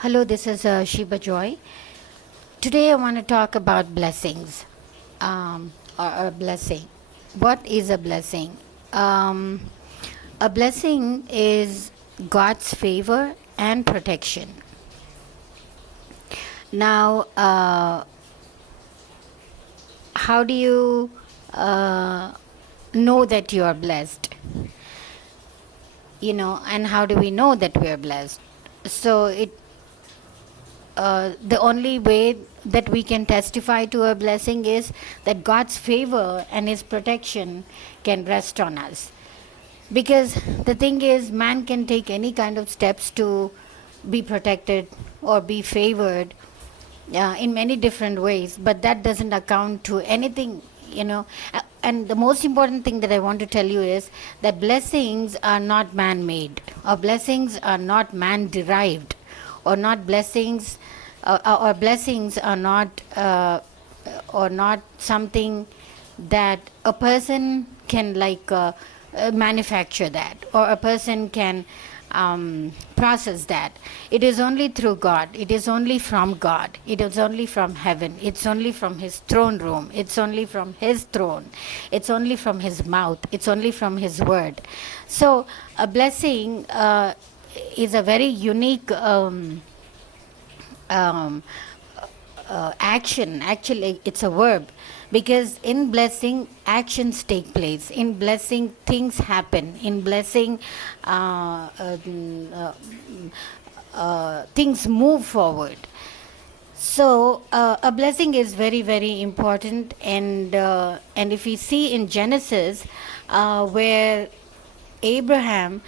Hello, this is Sheba Joy. Today I want to talk about blessings or a blessing. What is a blessing? Um, a blessing is God's favor and protection. Now, how do you know that you are blessed? And how do we know that we are blessed? So the only way that we can testify to a blessing is that God's favor and His protection can rest on us. Because the thing is, man can take any kind of steps to be protected or be favored in many different ways, but that doesn't account to anything. And the most important thing that I want to tell you is that blessings are not man made, or blessings are not man derived, or not blessings, or blessings are not, or not something that a person can manufacture that, or a person can process that. It is only through God. It is only from God. It is only from heaven. It's only from His throne room. It's only from His throne. It's only from His mouth. It's only from His word. So a blessing is a very unique um, action. Actually, it's a verb, because in blessing actions take place, in blessing things happen, in blessing things move forward. So a blessing is very, very important. And if we see in Genesis, where Abraham,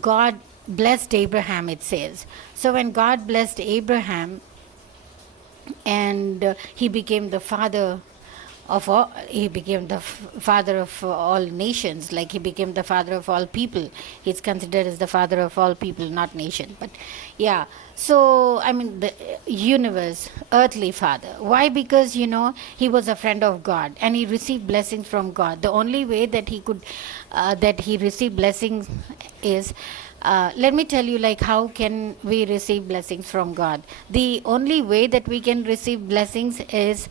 God blessed Abraham, it says. So when God blessed Abraham, and he became the father of all, he became the father of all nations, like he became the father of all people. He's considered as the father of all people, not nation, but yeah. So I mean, the universe, earthly father. Why? Because he was a friend of God, and he received blessings from God. The only way that he could that he received blessings is, let me tell you, like, how can we receive blessings from God? The only way that we can receive blessings is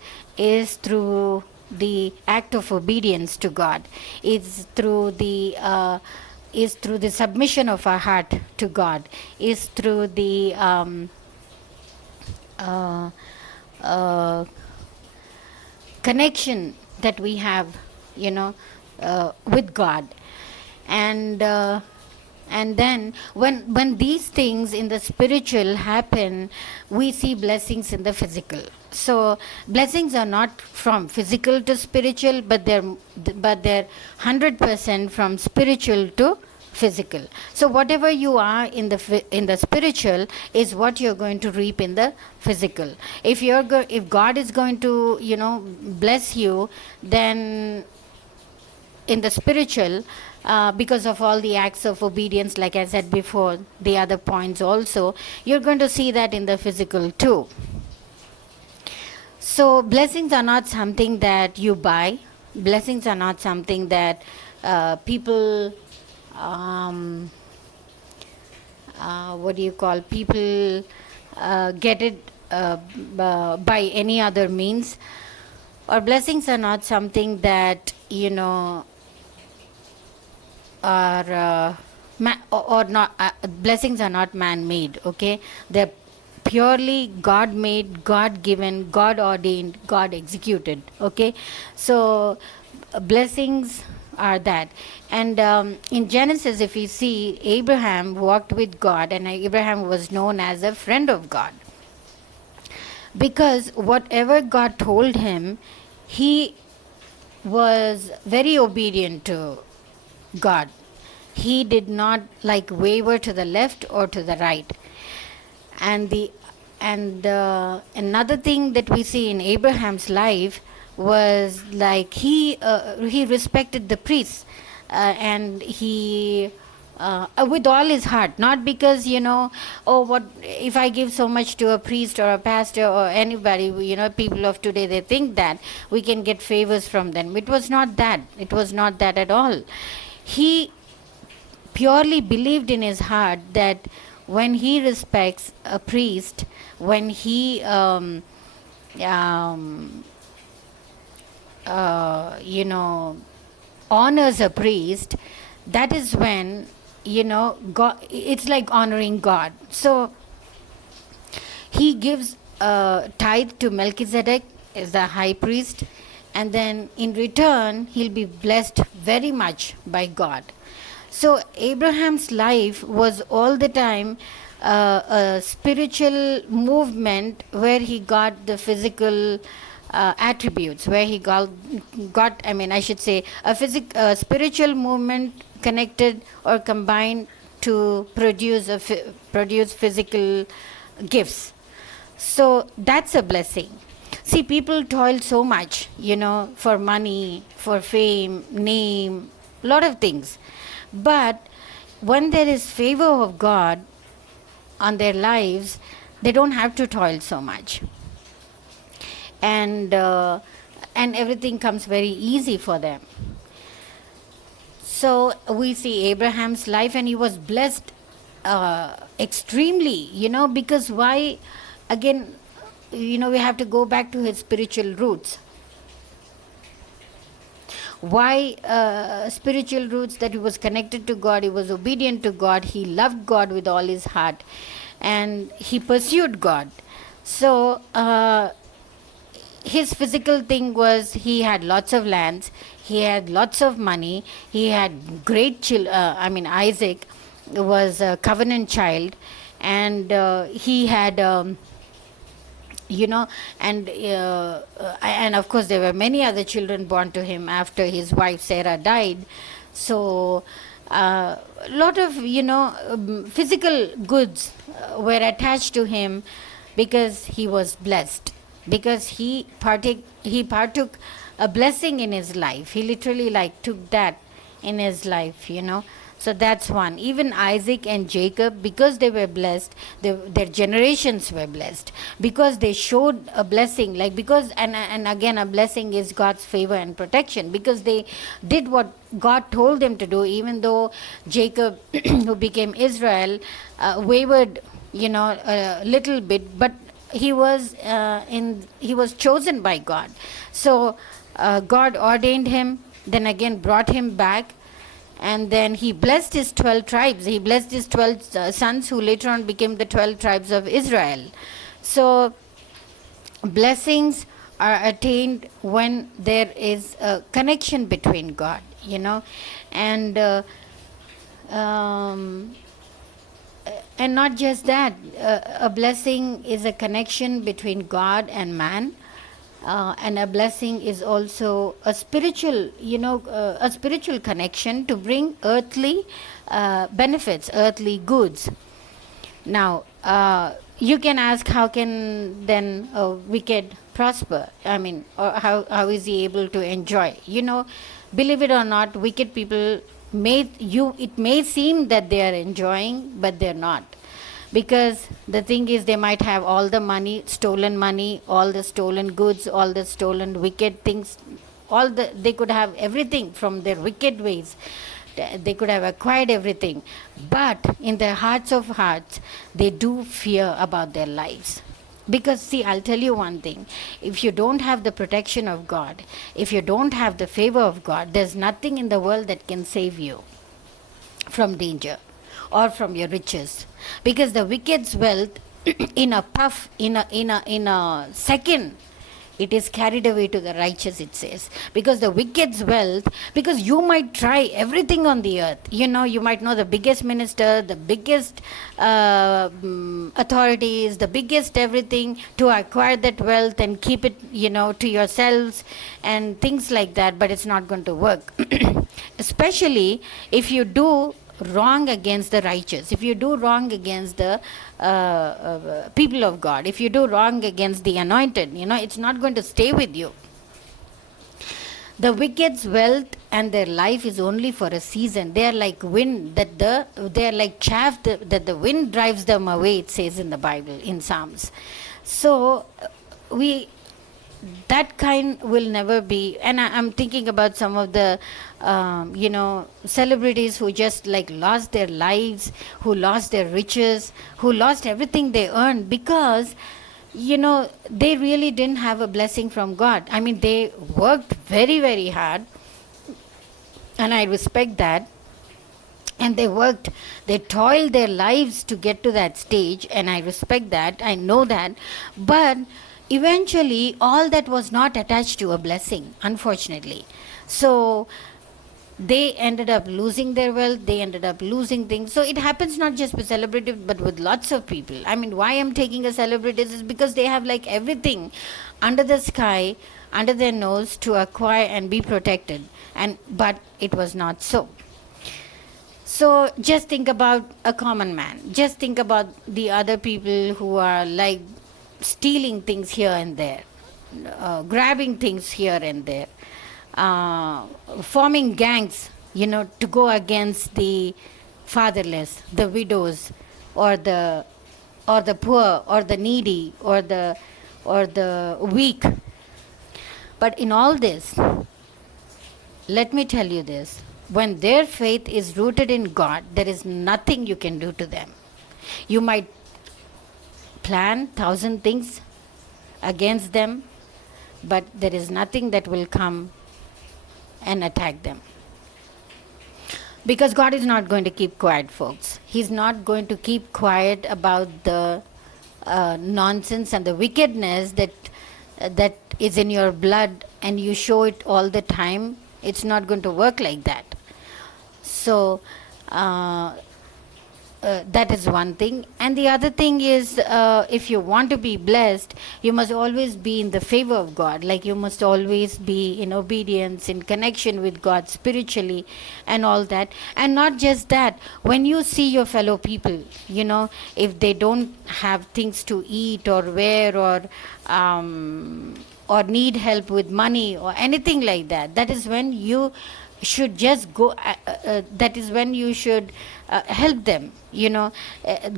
through the act of obedience to God. Is through the submission of our heart to God. Is through the uh, uh, connection that we have, with God. And then when these things in the spiritual happen, we see blessings in the physical. So blessings are not from physical to spiritual, but they're 100% from spiritual to physical. So whatever you are in the spiritual is what you're going to reap in the physical. If God is going to bless you, then in the spiritual, because of all the acts of obedience, like I said before, the other points also, you're going to see that in the physical too. So blessings are not something that you buy. Blessings are not something that people, what do you call, people get it by any other means. Or blessings are not something that are or not. Blessings are not man-made. Okay, they're purely God-made, God-given, God-ordained, God-executed. Okay, so blessings are that. And in Genesis, if we see, Abraham walked with God, and Abraham was known as a friend of God, because whatever God told him, he was very obedient to God. He did not waver to the left or to the right. And another thing that we see in Abraham's life was he respected the priests, and he with all his heart, not because oh, what if I give so much to a priest or a pastor or anybody, people of today, they think that we can get favors from them. It was not that. It was not that at all. He purely believed in his heart that when he respects a priest, when he um, you know, honors a priest, that is when, you know, God, it's like honoring God. So he gives a tithe to Melchizedek as the high priest, and then in return he'll be blessed very much by God. So Abraham's life was all the time a spiritual movement where he got the physical attributes, where he got, I mean, I should say, a spiritual movement connected or combined to produce physical gifts. So that's a blessing. See, people toil so much, you know, for money, for fame, name, lot of things. But when there is favor of God on their lives, they don't have to toil so much. And everything comes very easy for them. So we see Abraham's life, and he was blessed extremely, you know, because why? Again, you know, we have to go back to his spiritual roots. Why spiritual roots? That he was connected to God, he was obedient to God, he loved God with all his heart, and he pursued God. So his physical thing was he had lots of lands, he had lots of money, he had great Isaac was a covenant child, and he had you know, and of course there were many other children born to him after his wife Sarah died. So a lot of, you know, physical goods were attached to him because he was blessed, because he partook a blessing in his life. He literally like took that in his life, you know. So that's one. Even Isaac and Jacob, because they were blessed, their generations were blessed, because they showed a blessing, like, because, and again, a blessing is God's favor and protection, because they did what God told them to do, even though Jacob, who became Israel, wavered, you know, a little bit, but he was chosen by God. So God ordained him, then again brought him back, and then he blessed his 12 tribes. He blessed his 12 sons, who later on became the 12 tribes of Israel. So blessings are attained when there is a connection between God, you know, and not just that. A blessing is a connection between God and man. And a blessing is also a spiritual, you know, a spiritual connection to bring earthly benefits, earthly goods. Now, you can ask, how can then a wicked prosper? I mean, or how is he able to enjoy? You know, believe it or not, wicked people it may seem that they are enjoying, but they're not. Because the thing is, they might have all the money, all the stolen goods, all the stolen wicked things, they could have everything from their wicked ways. They could have acquired everything. But in their hearts of hearts, they do fear about their lives. Because see, I'll tell you one thing. If you don't have the protection of God, if you don't have the favor of God, there's nothing in the world that can save you from danger or from your riches. Because the wicked's wealth, in a second, it is carried away to the righteous, it says. Because the wicked's wealth, because you might try everything on the earth. You know, you might know the biggest minister, the biggest authorities, the biggest everything, to acquire that wealth and keep it, you know, to yourselves and things like that, but it's not going to work. Especially if you do wrong against the righteous, if you do wrong against the people of God, if you do wrong against the anointed, you know, it's not going to stay with you. The wicked's wealth and their life is only for a season. They are like wind they are like chaff that the wind drives them away, it says in the Bible, in Psalms. So we that kind will never be. And I'm thinking about some of the celebrities who just like lost their lives, who lost their riches, who lost everything they earned because they really didn't have a blessing from God. I mean, they worked very, very hard, and I respect that. And they toiled their lives to get to that stage, and I respect that, I know that. But eventually all that was not attached to a blessing, unfortunately. So they ended up losing their wealth, they ended up losing things. So it happens not just with celebrities but with lots of people. I mean, why I'm taking a celebrities is because they have like everything under the sky, under their nose, to acquire and be protected, and but it was not so. So just think about a common man. Just think about the other people who are like stealing things here and there, grabbing things here and there, forming gangs, to go against the fatherless, the widows, or the poor, or the needy, or the weak. But in all this, let me tell you this. When their faith is rooted in God, there is nothing you can do to them. You might plan 1,000 things against them, but there is nothing that will come and attack them. Because God is not going to keep quiet, folks. He's not going to keep quiet about the nonsense and the wickedness that is in your blood, and you show it all the time. It's not going to work like that. So that is one thing. And the other thing is, if you want to be blessed, you must always be in the favor of God. Like, you must always be in obedience, in connection with God spiritually and all that. And not just that, when you see your fellow people, if they don't have things to eat or wear, or need help with money or anything like that, that is when you should just go, that is when you should help them.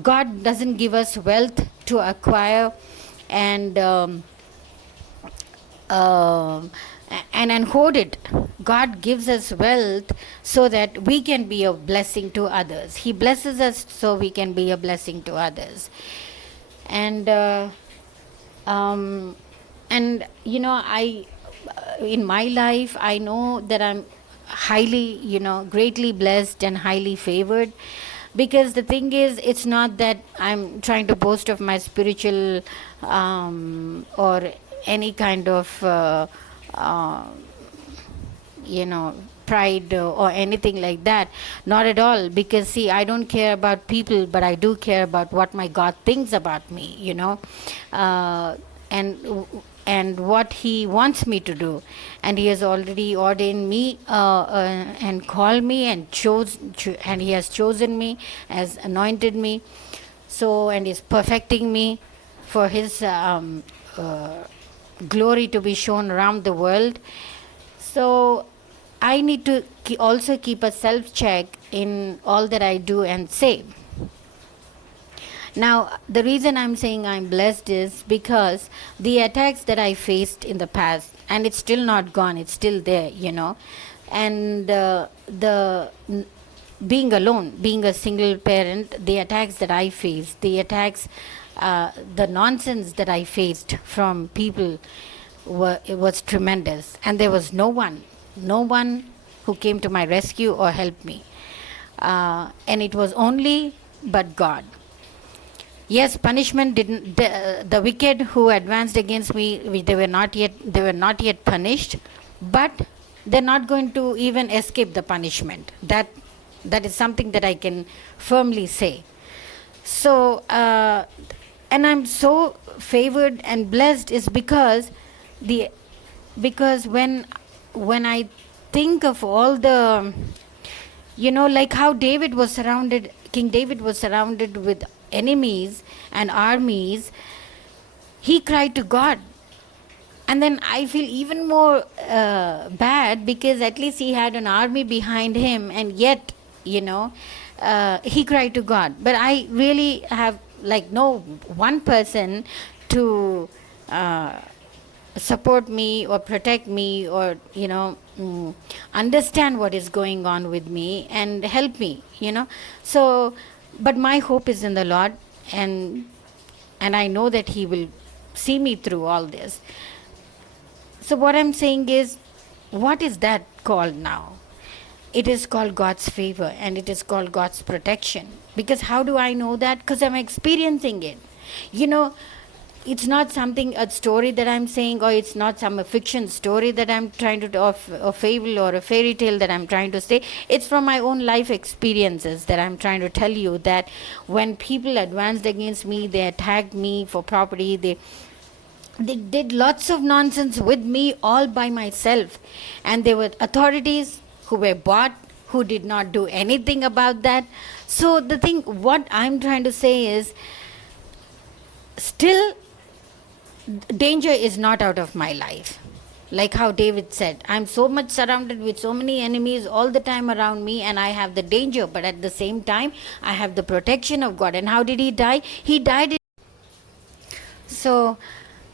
God doesn't give us wealth to acquire and hoard it. God gives us wealth so that we can be a blessing to others. He blesses us so we can be a blessing to others. And I in my life, I know that I'm highly, greatly blessed and highly favored. Because the thing is, it's not that I'm trying to boast of my spiritual or any kind of pride or anything like that. Not at all. Because see, I don't care about people, but I do care about what my God thinks about me, and what He wants me to do. And He has already ordained me and called me and and He has chosen me, has anointed me, and is perfecting me for His glory to be shown around the world. So I need to also keep a self-check in all that I do and say. Now, the reason I'm saying I'm blessed is because the attacks that I faced in the past, and it's still not gone, it's still there, and the being alone, being a single parent, the attacks that I faced, the attacks, the nonsense that I faced from people, it was tremendous. And there was no one who came to my rescue or helped me. And it was only but God. Yes, punishment didn't. The wicked who advanced against me, they were not yet punished, but they're not going to even escape the punishment. That is something that I can firmly say. So, and I'm so favored and blessed is because when I think of all the, like how King David was surrounded with enemies and armies, he cried to God. And then I feel even more bad, because at least he had an army behind him, and yet, he cried to God. But I really have no one person to support me or protect me or understand what is going on with me and help me. So but my hope is in the Lord, and I know that he will see me through all this. So what I'm saying is, what is that called now? It is called God's favor, and it is called God's protection. Because how do I know that? Because I'm experiencing it. You know, it's not something, a story that I'm saying, or it's not some fiction story that I'm trying to, or a fable or a fairy tale that I'm trying to say. It's from my own life experiences that I'm trying to tell you, that when people advanced against me, they attacked me for property, they did lots of nonsense with me all by myself. And there were authorities who were bought, who did not do anything about that. So the thing, what I'm trying to say is, still danger is not out of my life. Like how David said, I'm so much surrounded with so many enemies all the time around me, and I have the danger, but at the same time I have the protection of God. And how did he die? He died. So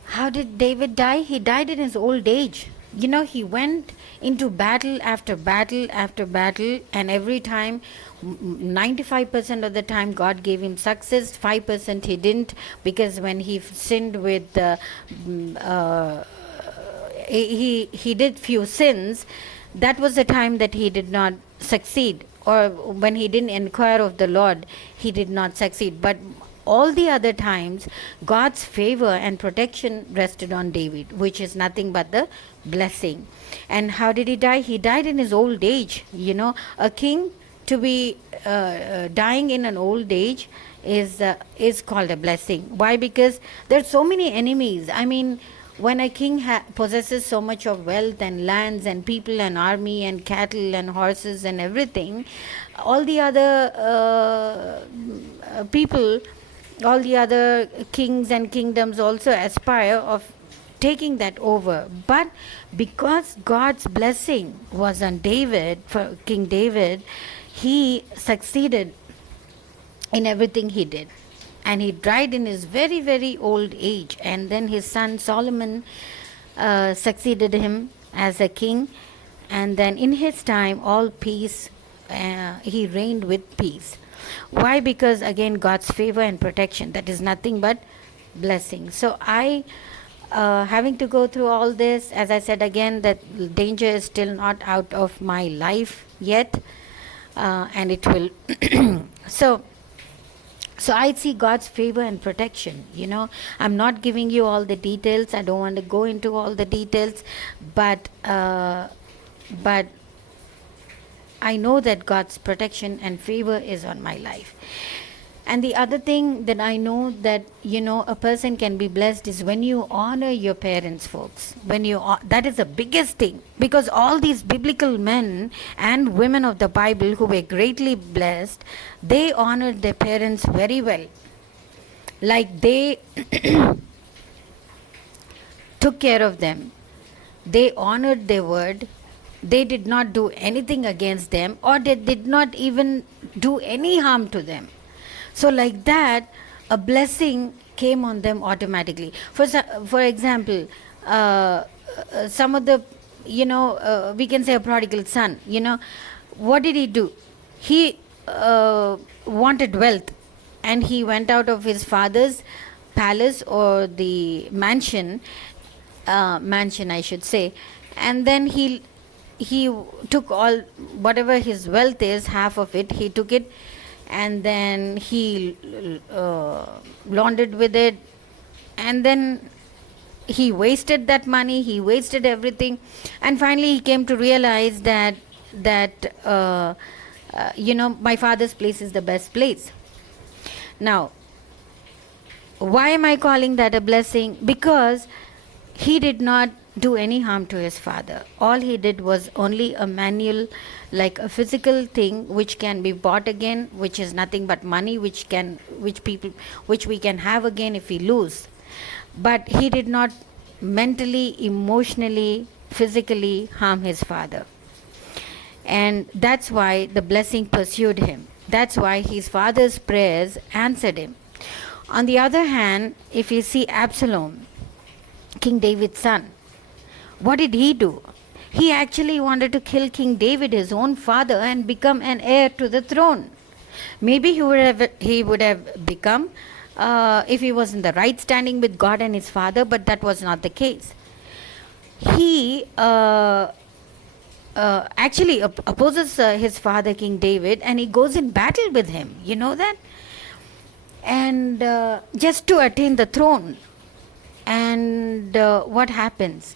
how did David die? He died in his old age. He went into battle after battle after battle, and every time, 95% of the time, God gave him success. 5% he didn't, because when he sinned with he did few sins. That was the time that he did not succeed, or when he didn't inquire of the Lord, he did not succeed. But all the other times, God's favor and protection rested on David, which is nothing but the blessing. And how did he die? He died in his old age. A king to be dying in an old age is called a blessing. Why? Because there's so many enemies. I mean, when a king possesses so much of wealth and lands and people and army and cattle and horses and everything, all the other people, all the other kings and kingdoms also aspire of taking that over. But because God's blessing was on David, for King David, he succeeded in everything he did. And he died in his very, very old age. And then his son Solomon succeeded him as a king. And then in his time, all peace, he reigned with peace. Why? Because again, God's favor and protection, that is nothing but blessing. So I, having to go through all this, as I said again, that danger is still not out of my life yet, and it will. So I see God's favor and protection. I'm not giving you all the details. I don't want to go into all the details, but I know that God's protection and favor is on my life. And the other thing that I know that, a person can be blessed is when you honor your parents, folks. That is the biggest thing. Because all these biblical men and women of the Bible who were greatly blessed, they honored their parents very well. Like they took care of them. They honored their word. They did not do anything against them, or they did not even do any harm to them. So like that, a blessing came on them automatically. For example, some of the, we can say a prodigal son, what did he do? He wanted wealth, and he went out of his father's palace, or the mansion I should say, and then he took all, whatever his wealth is, half of it, he took it, and then he laundered with it, and then he wasted that money, he wasted everything, and finally he came to realize that my father's place is the best place. Now, why am I calling that a blessing? Because he did not do any harm to his father. All he did was only a manual, like a physical thing which can be bought again, which is nothing but money, which we can have again if we lose. But he did not mentally, emotionally, physically harm his father. And that's why the blessing pursued him. That's why his father's prayers answered him. On the other hand, if you see Absalom, King David's son. What did he do? He actually wanted to kill King David, his own father, and become an heir to the throne. Maybe he would have become if he was in the right standing with God and his father, but that was not the case. He actually opposes his father, King David, and he goes in battle with him. You know that? And just to attain the throne. And what happens?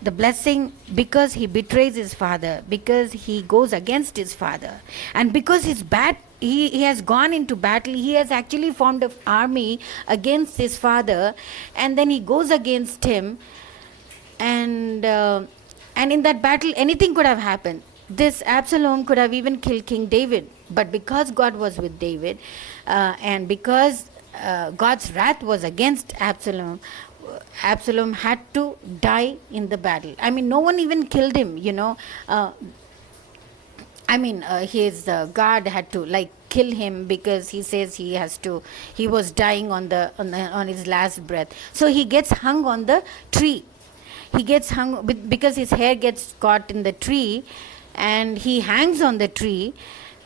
The blessing, because he betrays his father, because he goes against his father, and because he has gone into battle, he has actually formed an army against his father, and then he goes against him, and in that battle anything could have happened. This Absalom could have even killed King David, but because God was with David, and because God's wrath was against Absalom, Absalom had to die in the battle. I mean, no one even killed him, his guard had to kill him, because he says he was dying on his last breath. So he gets hung on the tree. He gets hung because his hair gets caught in the tree, and he hangs on the tree.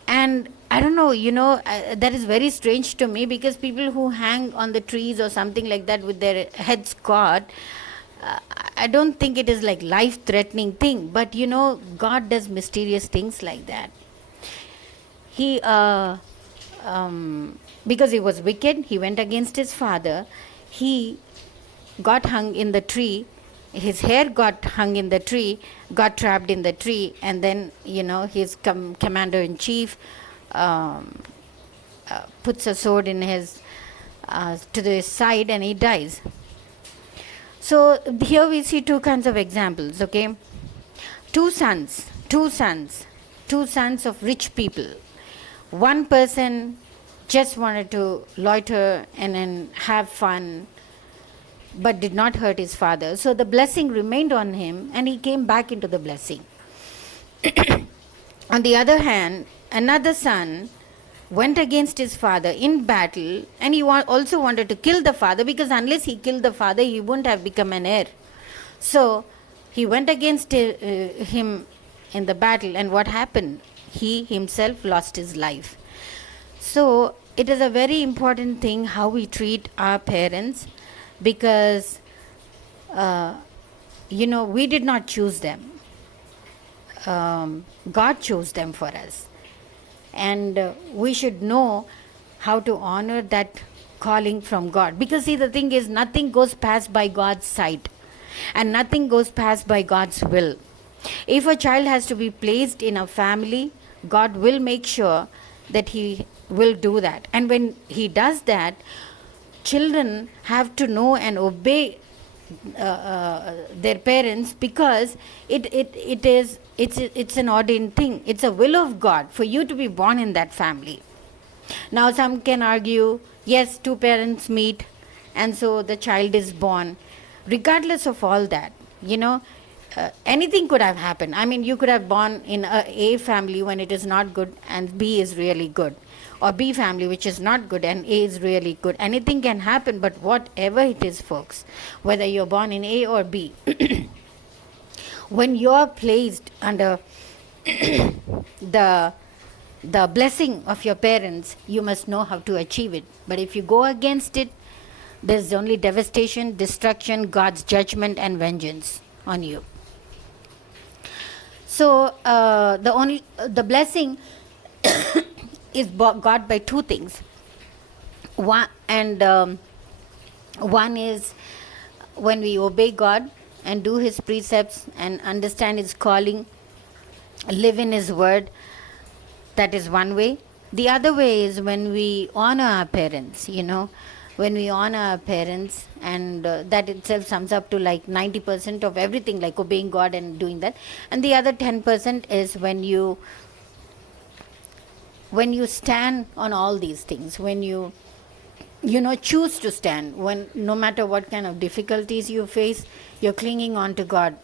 And I don't know, that is very strange to me, because people who hang on the trees or something like that with their heads caught, I don't think it is like life-threatening thing. But God does mysterious things like that. He, because he was wicked, he went against his father. He got hung in the tree. His hair got hung in the tree, got trapped in the tree, and then his commander-in-chief puts a sword in his to the side, and he dies. So here we see two kinds of examples. Okay, two sons of rich people. One person just wanted to loiter and then have fun, but did not hurt his father. So the blessing remained on him, and he came back into the blessing. On the other hand, another son went against his father in battle, and he also wanted to kill the father, because unless he killed the father, he wouldn't have become an heir. So he went against him in the battle, and what happened? He himself lost his life. So it is a very important thing how we treat our parents, because we did not choose them. God chose them for us, and we should know how to honor that calling from God. Because see, the thing is, nothing goes past by God's sight, and nothing goes past by God's will. If a child has to be placed in a family, God will make sure that he will do that. And when he does that, children have to know and obey their parents, because it's an ordained thing. It's a will of God for you to be born in that family. Now some can argue, yes, two parents meet, and so the child is born. Regardless of all that, anything could have happened. I mean, you could have born in A family when it is not good, and B is really good, or B family which is not good and A is really good. Anything can happen. But whatever it is, folks, whether you're born in A or B, when you're placed under the blessing of your parents, you must know how to achieve it. But if you go against it, there's only devastation, destruction, God's judgment and vengeance on you. So the blessing is got by two things. One is when we obey God and do His precepts and understand His calling, live in His word. That is one way. The other way is when we honor our parents, when we honor our parents, and that itself sums up to like 90% of everything, like obeying God and doing that. And the other 10% is when you stand on all these things, when you choose to stand, when no matter what kind of difficulties you face, you're clinging on to God.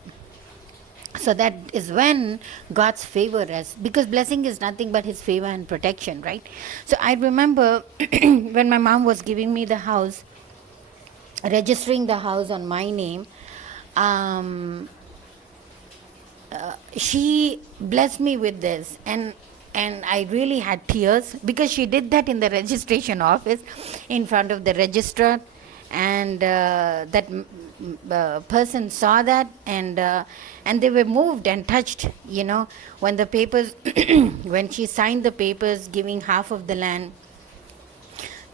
So that is when God's favor is, because blessing is nothing but His favor and protection, right? So I remember when my mom was giving me the house, registering the house on my name, um, she blessed me with this, and I really had tears because she did that in the registration office in front of the registrar, and that person saw that, and they were moved and touched, when the papers when she signed the papers giving half of the land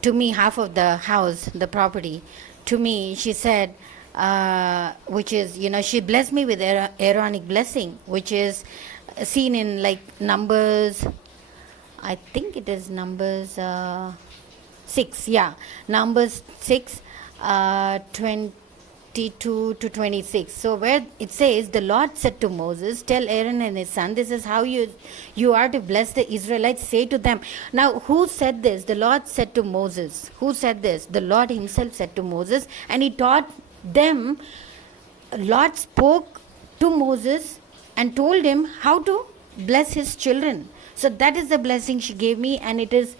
to me, half of the house, the property to me. She said, which is, she blessed me with Aaronic blessing, which is seen in like Numbers. I think it is Numbers 6. Yeah, Numbers 6, 22 to 26. So where it says, the Lord said to Moses, tell Aaron and his son, this is how you are to bless the Israelites. Say to them. Now, who said this? The Lord said to Moses. Who said this? The Lord himself said to Moses, and he taught them. Lord spoke to Moses and told him how to bless his children. So that is the blessing she gave me, and it is,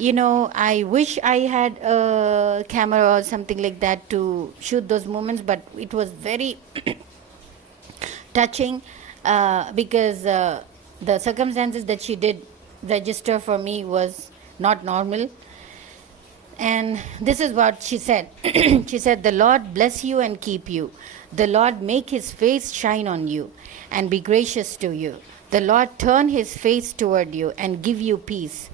I wish I had a camera or something like that to shoot those moments, but it was very touching, because the circumstances that she did register for me was not normal. And this is what she said. She said, the Lord bless you and keep you. The Lord make his face shine on you and be gracious to you. The Lord turn his face toward you and give you peace.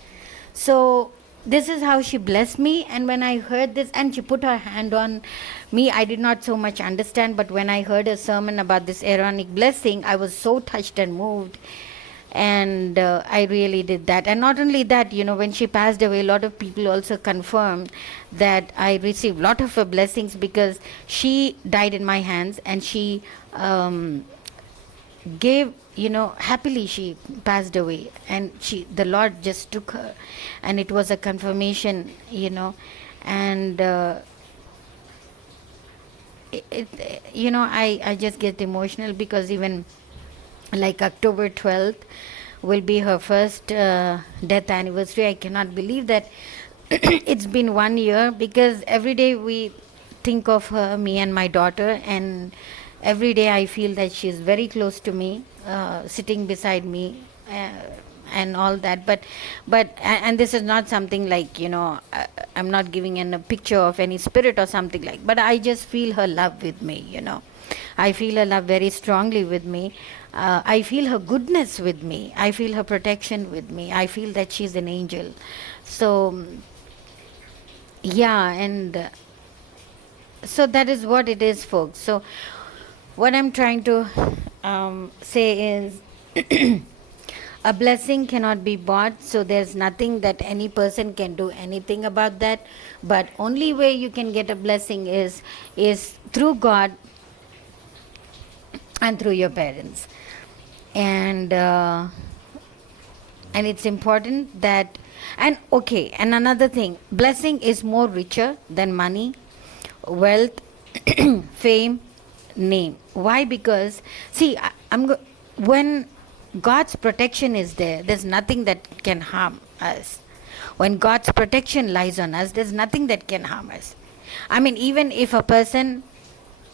So this is how she blessed me. And when I heard this, and she put her hand on me, I did not so much understand, but when I heard a sermon about this Aaronic blessing, I was so touched and moved. And I really did that. And not only that, when she passed away, a lot of people also confirmed that I received a lot of her blessings, because she died in my hands, and she gave, happily she passed away, and the Lord just took her, and it was a confirmation, and I just get emotional, because even like October 12th will be her first death anniversary. I cannot believe that it's been 1 year, because every day we think of her, me and my daughter, and every day I feel that she's very close to me, sitting beside me, and all that. But and this is not something like, I'm not giving a picture of any spirit or something like, but I just feel her love with me. I feel her love very strongly with me. I feel her goodness with me. I feel her protection with me. I feel that she's an angel. So, yeah, and so that is what it is, folks. So, what I'm trying to say is, a blessing cannot be bought, so there's nothing that any person can do anything about that. But only way you can get a blessing is through God and through your parents. And it's important that, and another thing, blessing is more richer than money, wealth, fame, name. Why? Because see, when God's protection is there, there's nothing that can harm us. When God's protection lies on us, there's nothing that can harm us. I mean, even if a person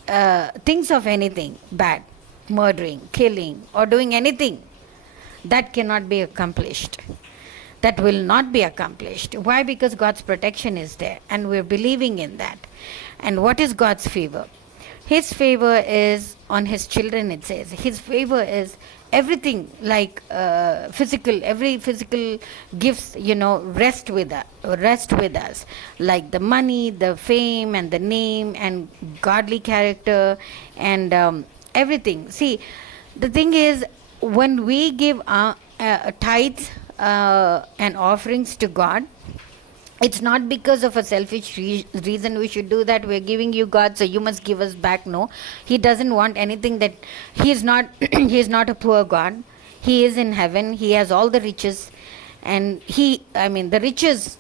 thinks of anything bad, murdering, killing, or doing anything, that cannot be accomplished. That will not be accomplished. Why? Because God's protection is there, and we're believing in that. And what is God's favor? His favor is on his children, it says. His favor is everything, like every physical gifts, rest with us, like the money, the fame, and the name, and godly character, and everything. See, the thing is, when we give tithes and offerings to God, it's not because of a selfish reason we should do that. We're giving you, God, so you must give us back. No, he doesn't want anything. That he is not he is not a poor God. He is in heaven. He has all the riches, and the riches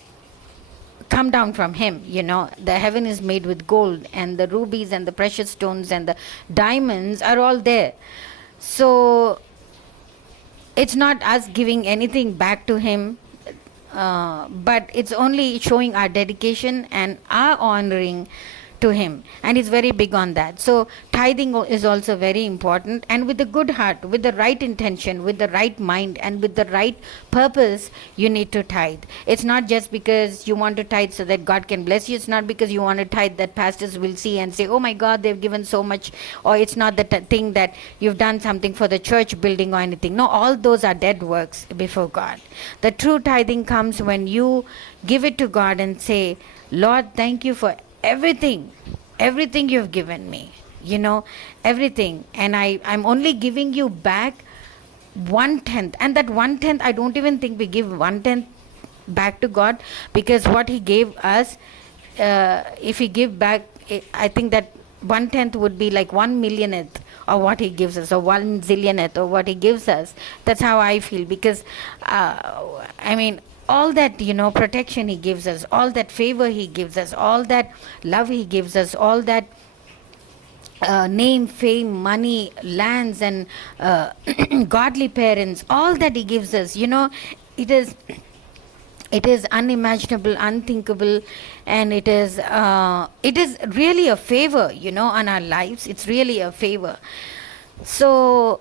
come down from him. The heaven is made with gold, and the rubies and the precious stones and the diamonds are all there. So it's not us giving anything back to him, but it's only showing our dedication and our honoring to him, and he's very big on that. So tithing is also very important, and with a good heart, with the right intention, with the right mind, and with the right purpose, you need to tithe. It's not just because you want to tithe so that God can bless you. It's not because you want to tithe that pastors will see and say, oh my God, they've given so much. Or it's not the thing that you've done something for the church building or anything. No, all those are dead works before God. The true tithing comes when you give it to God and say, Lord, thank you for everything you've given me, everything. And I'm only giving you back 1/10. And that 1/10, I don't even think we give 1/10 back to God, because what he gave us, if he give back, I think that 1/10 would be like 1 millionth of what he gives us, or 1 zillionth of what he gives us. That's how I feel, because all that protection he gives us, all that favor he gives us, all that love he gives us, all that name, fame, money, lands, and godly parents, all that he gives us, it is unimaginable, unthinkable, and it is really a favor, on our lives. It's really a favor. So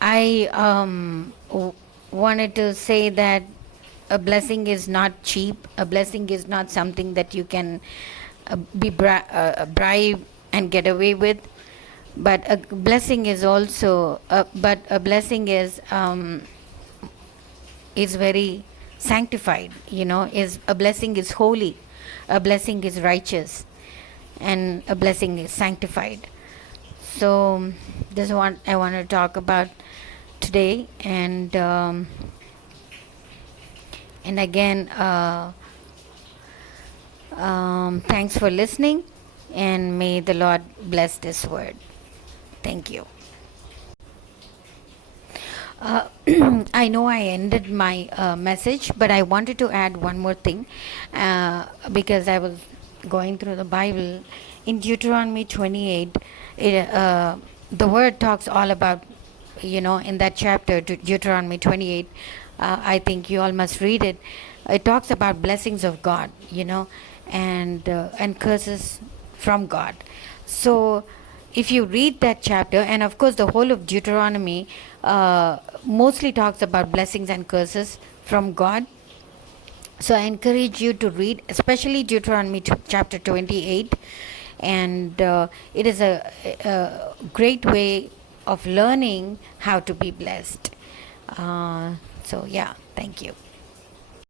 I wanted to say that a blessing is not cheap. A blessing is not something that you can bribe and get away with. But a blessing is also, is very sanctified. Is a blessing is holy, a blessing is righteous, and a blessing is sanctified. So this is what I want to talk about today. And again, thanks for listening, and may the Lord bless this word. Thank you. I know I ended my message, but I wanted to add one more thing, because I was going through the Bible. In Deuteronomy 28, the word talks all about, in that chapter, Deuteronomy 28, I think you all must read it. It talks about blessings of God, and curses from God. So if you read that chapter, and of course the whole of Deuteronomy mostly talks about blessings and curses from God. So I encourage you to read, especially Deuteronomy chapter 28, and it is a great way of learning how to be blessed. So yeah, thank you.